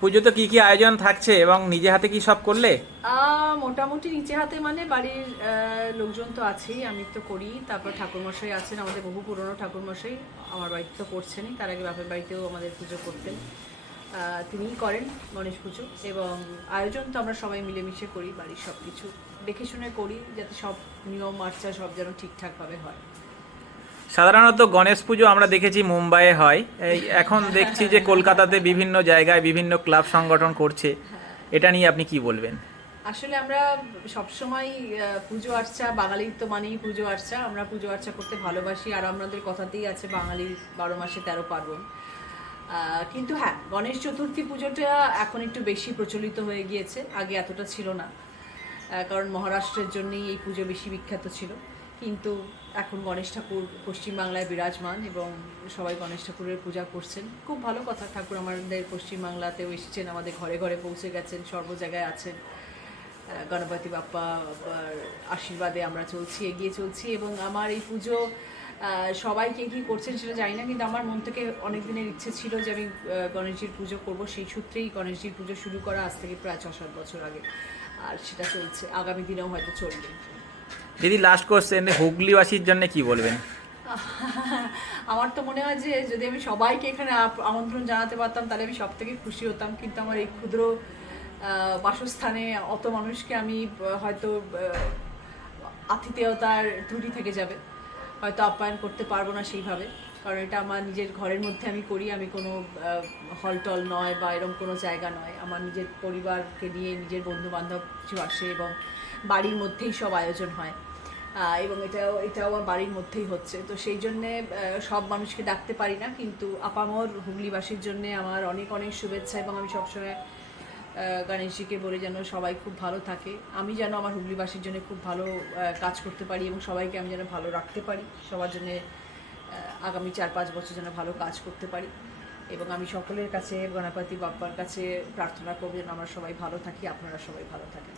পুজোতে কি কি আয়োজন থাকছে এবং নিজে হাতে কি সব করলে? মোটামুটি নিচে হাতে মানে বাড়ির লোকজন তো আছেই, আমি তো করি। তারপর ঠাকুরমশাই আছেন, আমাদের বহু পুরনো ঠাকুরমশাই। আমার বাড়িতে তো করছেনই, তার আগে বাপের বাড়িতেও আমাদের পুজো করতেন। তিনিই করেন গণেশ পুজো, এবং আয়োজন তো আমরা সবাই মিলেমিশে করি। বাড়ির সব কিছু দেখে শুনে করি, যাতে সব নিয়ম আচার সব যেন ঠিকঠাকভাবে হয়। সাধারণত গণেশ পুজো আমরা দেখেছি মুম্বাইয়ে হয়, এই এখন দেখছি যে কলকাতাতে বিভিন্ন জায়গায় বিভিন্ন ক্লাব সংগঠন করছে। এটা নিয়ে আপনি কি বলবেন? আসলে আমরা সবসময় পুজো আর্চা, বাঙালির তো মানেই পুজো আর্চা। আমরা পুজো আর্চা করতে ভালোবাসি, আর আমাদের কথাতেই আছে বাঙালির 12 মাসে 13 পার্বণ। কিন্তু হ্যাঁ, গণেশ চতুর্থী পুজোটা এখন একটু বেশি প্রচলিত হয়ে গিয়েছে, আগে এতটা ছিল না। কারণ মহারাষ্ট্রের জন্যই এই পুজো বেশি বিখ্যাত ছিল। কিন্তু এখন গণেশ ঠাকুর পশ্চিমবাংলায় বিরাজমান, এবং সবাই গণেশ ঠাকুরের পূজা করছেন। খুব ভালো কথা, ঠাকুর আমাদের পশ্চিমবাংলাতেও এসেছেন, আমাদের ঘরে ঘরে পৌঁছে গেছেন, সর্ব জায়গায় আছেন। গণপতি বাপ্পার আশীর্বাদে আমরা চলছি, এগিয়ে চলছি। এবং আমার এই পুজো সবাইকে কী করছেন সেটা জানি না, কিন্তু আমার মন থেকে অনেক দিনের ইচ্ছে ছিল যে আমি গণেশজির পুজো করব। সেই সূত্রেই গণেশজির পুজো শুরু করা, আজ থেকে প্রায় 6-7 বছর আগে। আর সেটা চলছে, আগামী দিনেও হয়তো চলবে। দিদি, লাস্ট কোশ্চেন, হুগলিবাসীর জন্য কি বলবেন? আমার তো মনে হয় যে যদি আমি সবাইকে এখানে আমন্ত্রণ জানাতে পারতাম, তাহলে আমি সব থেকে খুশি হতাম। কিন্তু আমার এই ক্ষুদ্র বাসস্থানে অত মানুষকে আমি হয়তো আতিথেয়তার ত্রুটি থেকে যাবে, হয়তো আপ্যায়ন করতে পারবো না সেইভাবে। কারণ এটা আমার নিজের ঘরের মধ্যে আমি করি, আমি কোনো হল টল নয় বা এরকম কোনো জায়গা নয়। আমার নিজের পরিবারকে নিয়ে, নিজের বন্ধু বান্ধব কিছু আসে, এবং বাড়ির মধ্যেই সব আয়োজন হয়। এবং এটাও আমার বাড়ির মধ্যেই হচ্ছে। তো সেই জন্যে সব মানুষকে ডাকতে পারি না, কিন্তু আপামর হুগলিবাসীর জন্যে আমার অনেক অনেক শুভেচ্ছা। এবং আমি সবসময় গণেশজিকে বলে যেন সবাই খুব ভালো থাকে, আমি যেন আমার হুগলিবাসীর জন্য খুব ভালো কাজ করতে পারি, এবং সবাইকে আমি যেন ভালো রাখতে পারি, সবার জন্যে আগামী 4-5 বছর যেন ভালো কাজ করতে পারি। এবং আমি সকলের কাছে, গণপতি বাপ্পার কাছে প্রার্থনা করব যেন আমরা সবাই ভালো থাকি, আপনারা সবাই ভালো থাকেন।